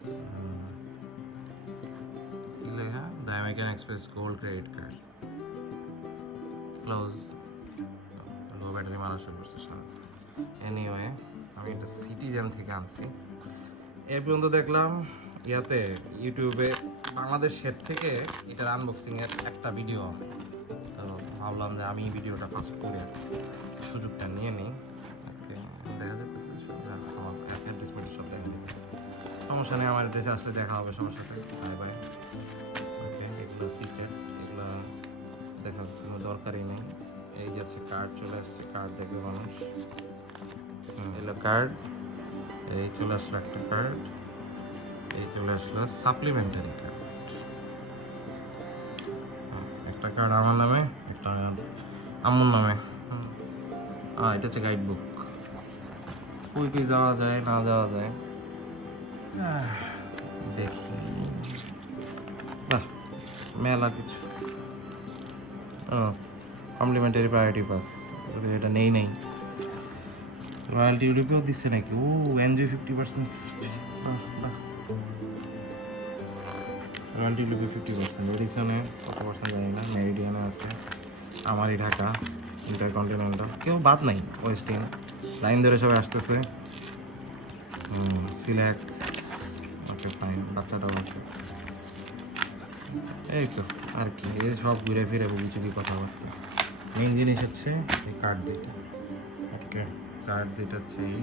কি লেখা? The American express gold credit card close, low battery মানুষের প্রসেসন। এনিওয়ে, আমি এটা সিটিজেন থেকে আনছি। এর পর্যন্ত দেখলাম ইয়াতে ইউটিউবে বাংলাদেশের থেকে এটার আনবক্সিংয়ের একটা ভিডিও হবে, তো ভাবলাম যে আমি ভিডিওটা ফার্স্ট করে সুযোগটা নিয়ে নিই। ওকে, দেখা যাচ্ছে আমার অ্যাডভার্টাইজমেন্ট সব দেখা যাচ্ছে, সমস্যা নেই, আমার ড্রেসে আসলে দেখা হবে সমস্যা নেই। Bye bye. ওকে, এগুলো সিক্রেট, এগুলো দেখার কোনো দরকারই নেই। এই যাচ্ছে কার্ড চলে আসছে, কার্ড দেখবে মানুষ। এলো কার্ড, এই চলে আসলো একটা কার্ড, এই চলে আসলো সাপ্লিমেন্টারি কার্ড। একটা কার্ড আমার নামে, একটা আম্মুর নামে। এটা হচ্ছে গাইড বুক, কই কই যাওয়া যায় না যাওয়া যায় দেখি। বাহ, মেলা কিছু। কমপ্লিমেন্টারি প্রায়োরিটি পাস, এটা নেই নেই। রয়্যালটি ইউরোপেও দিচ্ছে নাকি? ও এনজয় 50%। রয়্যালটি ইউরোপে 50%, এডিশনে কত পার্সেন্ট জানি না। মেরিডিয়ানে আছে, আমারই ঢাকা, ইন্টারকন্টিনেন্টাল, কেউ বাদ নাই। ওয়েস্টিন লাইন ধরে সবাই আসতেছে। সিলেক্ট, ওকে ফাইন, বাচ্চাটাও আছে। এই তো আর কি, এই সব ঘুরে ফিরে বুঝি কথাবার্তা। মেন জিনিস হচ্ছে এই কার্ড দুইটা। ওকে, কার্ড দুইটা হচ্ছে এই,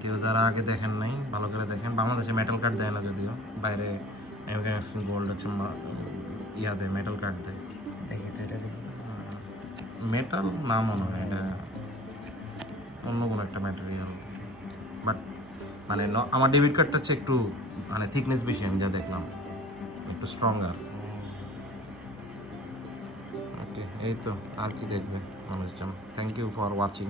কেউ যারা আগে দেখেন নাই ভালো করে দেখেন। বাংলাদেশে মেটাল কার্ড দেয় না, যদিও বাইরে আমেরিকান এক্সপ্রেস গোল্ড হচ্ছে ইয়া দেয়, মেটাল কার্ড দেয়। দেখি তো, এটা দেখি, মেটাল না মনে হয়, এটা অন্য কোনো একটা ম্যাটেরিয়াল। বাট মানে আমার ডেবিট কার্ডটা হচ্ছে একটু মানে থিকনেস বেশি, আমি যা দেখলাম একটু স্ট্রঙ্গার। ওকে, এই তো, আর কি দেখবে মানুষজন। Thank you for watching.